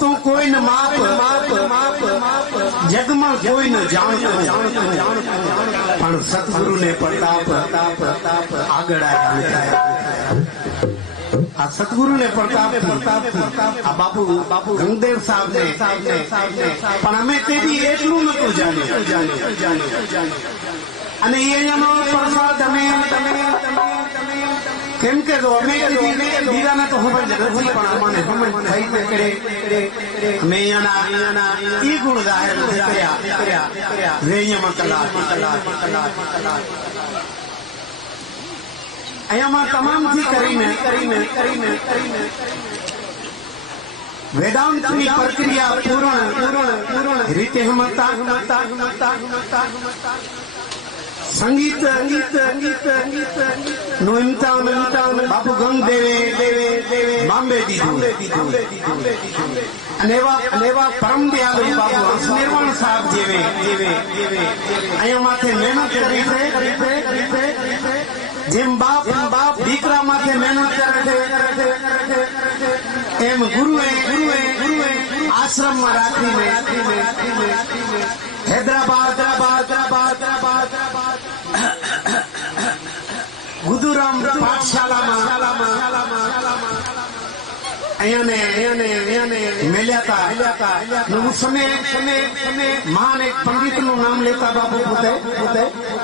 હતું કોઈ ન માપ જગમાં કોઈ ન જાણતું પણ સતગુરુને પ્રતાપ આગળ આવ્યા આ સતગુરુને પ્રતાપ આ બાપુ ગંગદેવ સાહેબ ને પણ અમે તેથી એટલું નતું જાણ્યું અને અહીંયાનો પ્રસાદ અમે કેમ કે અમે બીજાને તો ખબર જ નથી પણ અમને સમજ થઈ કરે અમે અહીંયાના ઈ ગુણ જાહેર કર્યા રેયમાં કલાક અહીંયામાં તમામથી કરીને વેદાંતની પ્રક્રિયા પૂર્ણ રીતે સંગીત નું ઇમ્તિહાન બાપુ ગંગદેવે બોમ્બે દીધું અને એવા પરમ દયાળુ બાપુ નિર્વાણ સાહેબ જેવે અહીંયા માથે મહેનત કરી છે જેમ બાપ દીકરા માથે મહેનત કરે છે એમ ગુરુએ આશ્રમમાં રાખીને હૈદરાબાદ ગુરુરામ પાઠશાલામાં અહીંયાને મેલ્યા હતા મહાન એક પંડિત નું નામ લેતા બાપુ પોતે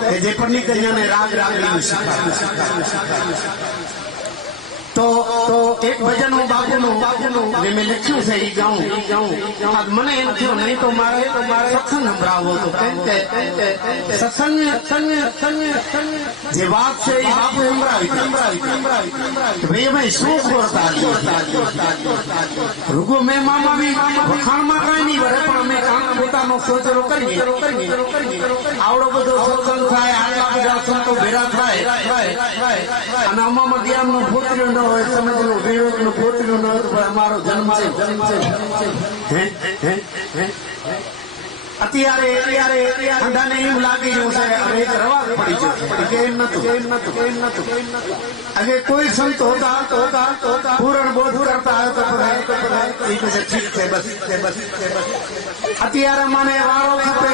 કે જે પંડિત અહીંયાને રાગ રાગડીનું શીખવાડ્યું તો એક ભજન બાપુનું જે મેં લખ્યું છે એ ગાઉં મને એમ થયું નહીં તો મારે સત્સંગ સંભળાવવો હતો કેમ કે સત્સંગ જે વાત છે એ બાપુ સંભળાવી ભાઈ અમે શું ખોરતા રૂગો મેં મામાવી વખાણમાં કઈ નહીં વળે પણ અમે પોતાનો સોચરો કરીએ આવડો બધો સત્સંગ થાય આટલા બધા સંતો ભેગા થાય અને અમામાં જ્ઞાનનું પુત્ર્યું ન હોય સમજનું વિવેકનું પુત્ર્યું ન હોય તો અમારો જન્મ અત્યારે અંધાને એવું લાગી ગયું છે હવે એક રવાજ પડી ગયો કે એમ નતું હવે કોઈ સંત હોતા પૂરણ બોધ કરતા હોય તો ઠીક છે બસ અત્યારે મને વારો ખપે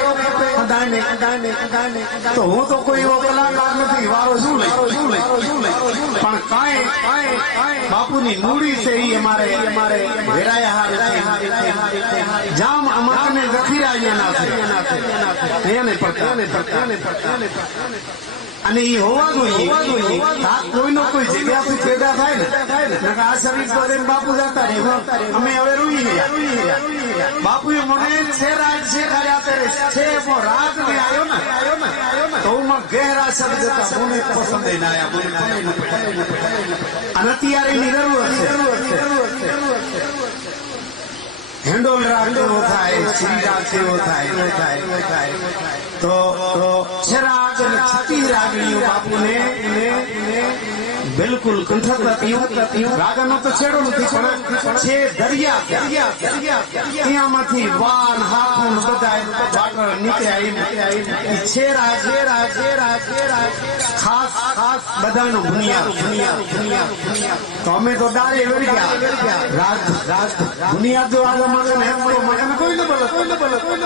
તો હું તો કોઈ એવો કલાકાર નથી વારો શું લઈ પણ કાંઈ બાપુની મૂડી છે એ અમારે વેરાયા જામ અમારને નથી રહ્યા અને એ હોવા જોઈએ કોઈનો કોઈ જગ્યાથી પેદા થાય ને આ શરીર તો બાપુ જતા રહે અમે હવે રૂઈ ગયા બાપુએ મને છે રાજ છે રાત ને આવ્યો ને તો હું ગહેરા શબ્દ મને પસંદ ના આવ્યા અને અત્યારે એની જરૂરત છે હેન્ડોલ રાગ કેવો થાય શ્રી રાગ કેવો થાય તો રાગ અને છત્તી રાગણીઓ બાપુને બિલકુલ કંઠક રાગનો તો છેડો નથી પણ છે દરિયા ત્યાંમાંથી વાન હાથું બધા વાટર નીકળ્યા છે રાગ ખાસ બધાનો ભુનિયા તો અમે તો ડારે વળી ગયા રાગ ભુનિયા જો આગળ મગન કોઈ ન બોલો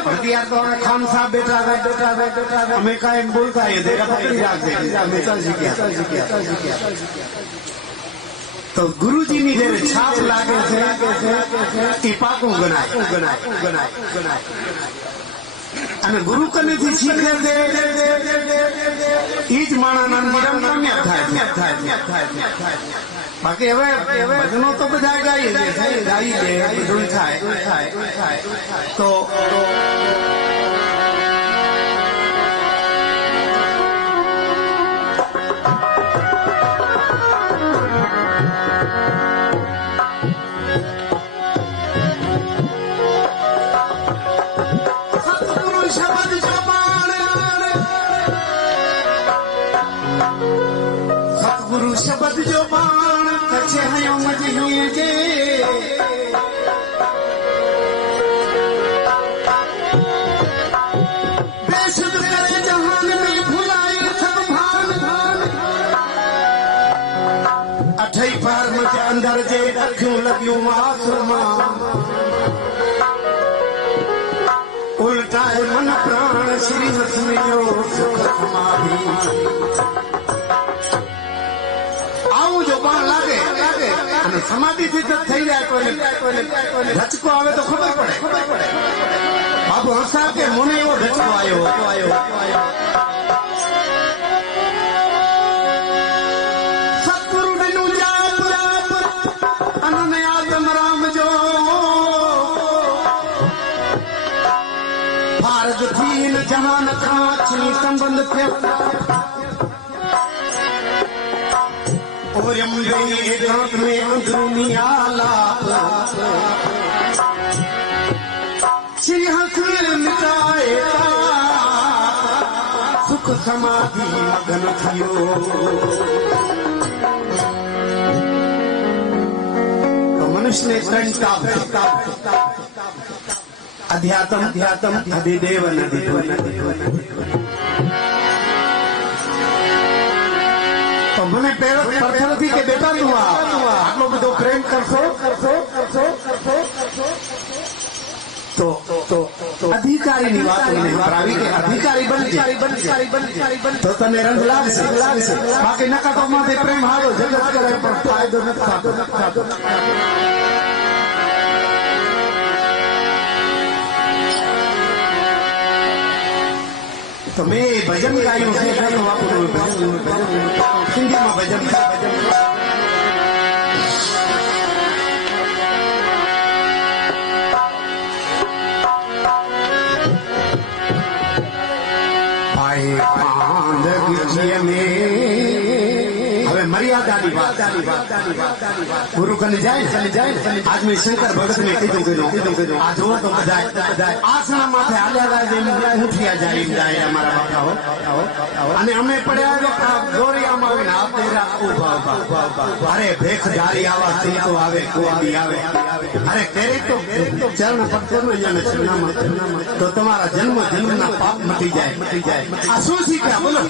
અત્યારે તો અમે ખાન સાહેબ બેઠા અમે કાયમ બોલતા પકડી રાખે અમે શીખ્યા તો ગુરુજીની જે છાપ લાગે છે એ પાકું ગણાય અને ગુરુ કનેથી શીખે છે એ જ માણાના નિરંતર થાય બાકી હવે ભજનો તો બધા ગાઈ દે બધું થાય તો शब्द जो बाण कचे हयों मजहिए जे बेशुद्ध करे जहान में भुलाए सब भान अठई फार्म के अंदर जे अखियूं लॻियूं आसमां उल्टाए मन प्राण श्री हसमियो सुख समाधि आऊं जो पाण लागे અને સમાધિ થી થઈ જાય કોઈને ધચકો આવે તો ખબર પડે બાપુ હસા કે મને એવો ધચકો આવ્યો जहान खाची संबंध थे और रात में अंदरूनी आलाप श्री हसीन मिटाए सुख समाधि मगन थियो तो मनुष्य ने संता अध्यात्म अधिदेव नदी तो મને પરથી કે બેટા તું આટલો બધો પ્રેમ કરશો તો અધિકારીની વાત મને સંભળાવી કે અધિકારી બનજે તો તને રંગ લાગશે બાકી નકા તો માથે પ્રેમ હારો જગત કરે પણ ફાયદો નથી થતો तो मैं भजन गायूं से सिंधी में भजन पाए पांद विजय में હવે મર્યાદાની વાત ગુરુ કને જાય આજ મેં શંકર ભગત ને કીધું આ જો તો બધા આસણા માથે હાલ્યા જાય જેમ ઉઠ્યા જાય અમારા બાપાઓ અને અમે પડ્યા દોરિયામાં આવીને હાથ તેરા ઉભા અરે ભેખ જારી આવા સંતો આવે કોઈ આવે અરે તેરે તો ચરણ પકડો ને ચરણામાં તો તમારા જન્મના પાપ મટી જાય આ શું શીખ્યા બોલો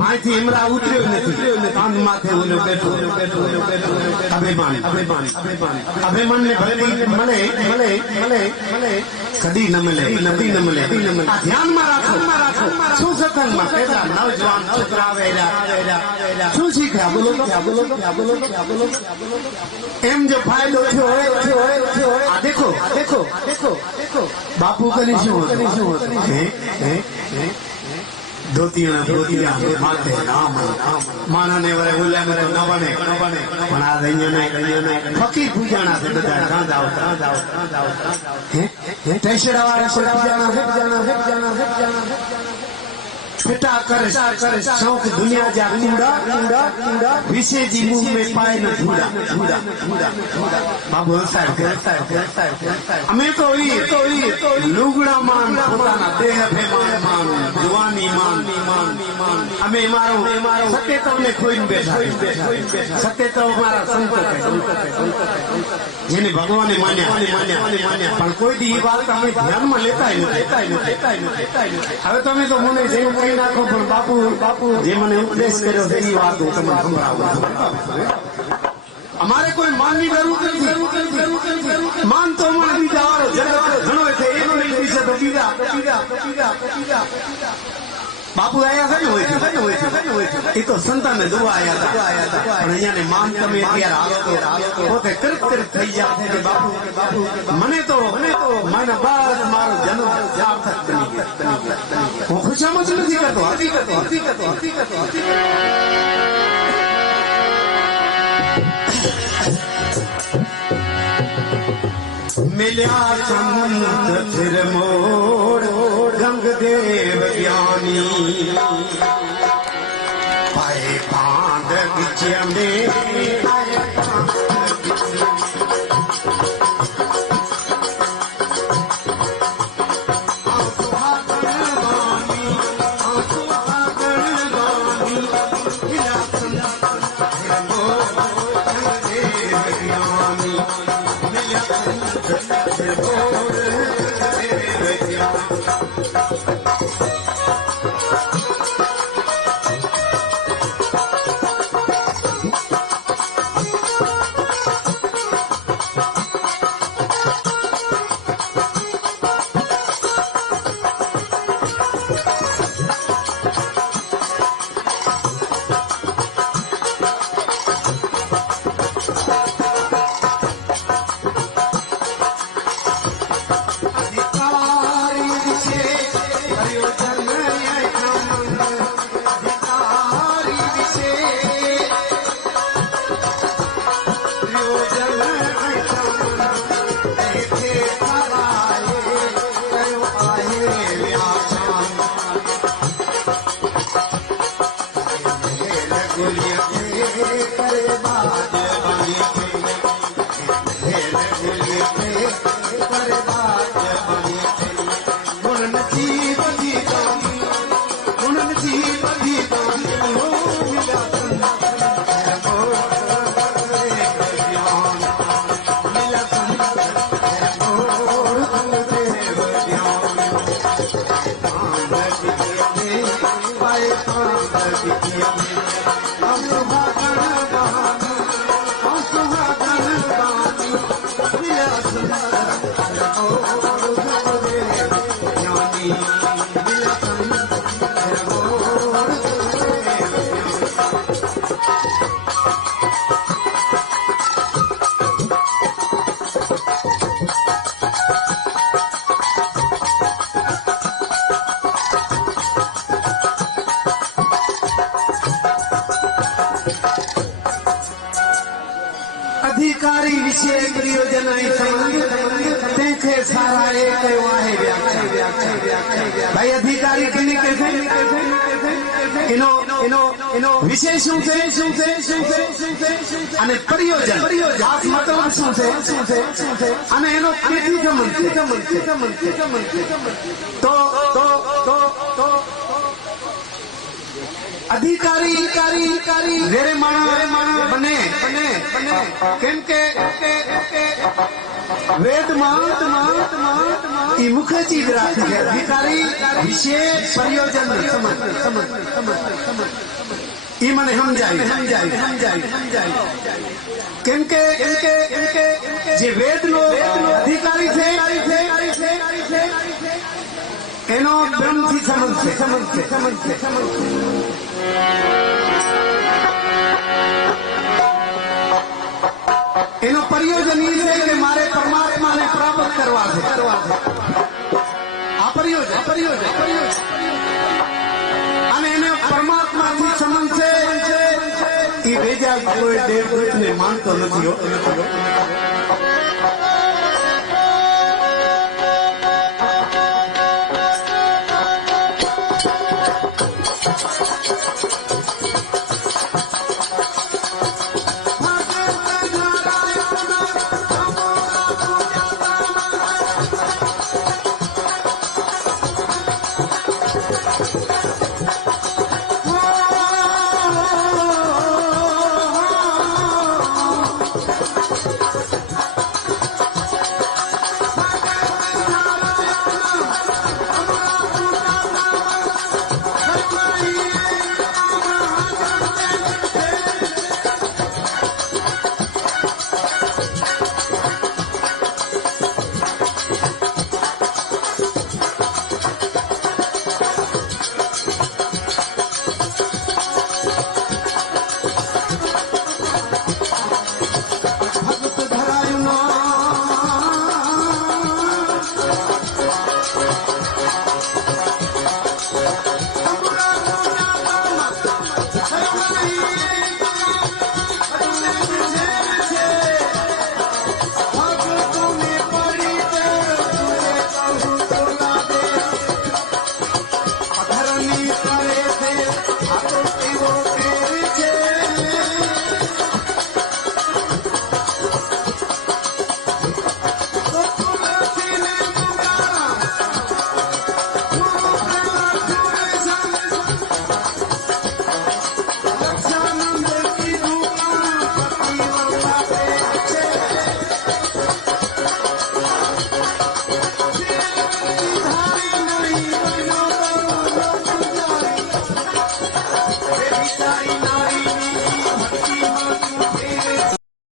અહીંથી ઇમરા ઉતર્યો નથી કાન માથે ઓલો બેઠો અભિમાન ને ભક્તિ મળે કદી ન મળે ધ્યાનમાં રાખો શું સત્સંગમાં કેટલા નવજવાન છોકરા આવેલા શું શીખ્યા બોલો એમ જો ફાયદો થયો આ દેખો બાપુ કરી શું ધોતિયા માથે માના ને વરે ઓલા ને ન બને પણ આ દૈન્ય ફકીર પૂજાણા છે બધા ગાંધાઓ ટેશડા વાળા पिता करे शौक दुनिया जा कूड़ा विषय जी मुंह में पाए न धूड़ा बाबू साहब हमें तो लुगड़ा मान પોતાના દેહ અભિમાન જુવાની માન અમે મારો સત્ય તમને ખોઈને બેઠા સત્ય તો અમારા સંતો જેને ભગવાને માન્યા પણ કોઈ દી વાત તમે ધ્યાનમાં લેતા નથી હવે તમે તો મને જેવું કહી નાખો પણ બાપુ જે મને ઉપદેશ કર્યો છે એ વાત હું તમને સંભળાવું અમારે કોઈ માનની જરૂર નથી માન તો અમારે બીજા વાળો ઘણો છે એનો નહીં પીછે તો બીજા બાપુ આયા છે એ તો સંતાને જોવા આયા હતા પણ અહીંયા ને માન તમે અત્યારે હાલો તો પોતે કૃત થઈ જાય કે બાપુ મને તો મને બસ મારો જન્મ સાર્થક બની ગયો હું ખુશામત નથી કરતો હકીકત मिल्या चंद फिर मोड़ गंगदेव ज्ञानी पाए बांध बिच में अधिकारी विषय प्रयोजन तंहिंखे सारा एक आहे व्याख्या भाई अधिकारी किन कहते इनो इनो इनो विशेषों से अने प्रयोजन खास मतलब શું છે અને એનો કેથી સંબંધ તો अधिकारी वेरे माणा बने केम के वेद मात मुख्य चीज राखी है अधिकारी विशेष प्रयोजन ई मने समझाई केम के जे वेद नो अधिकारी थे एनो ब्रह्म थी समझ एनो प्रयोजन ई है कि मारे परमात्मा ने प्राप्त करवा दे आ प्रयोजन અને એને પરમાત્માથી સંબંધ છે એ બેજા કોઈ દેવદૂતને માનતો નથી હો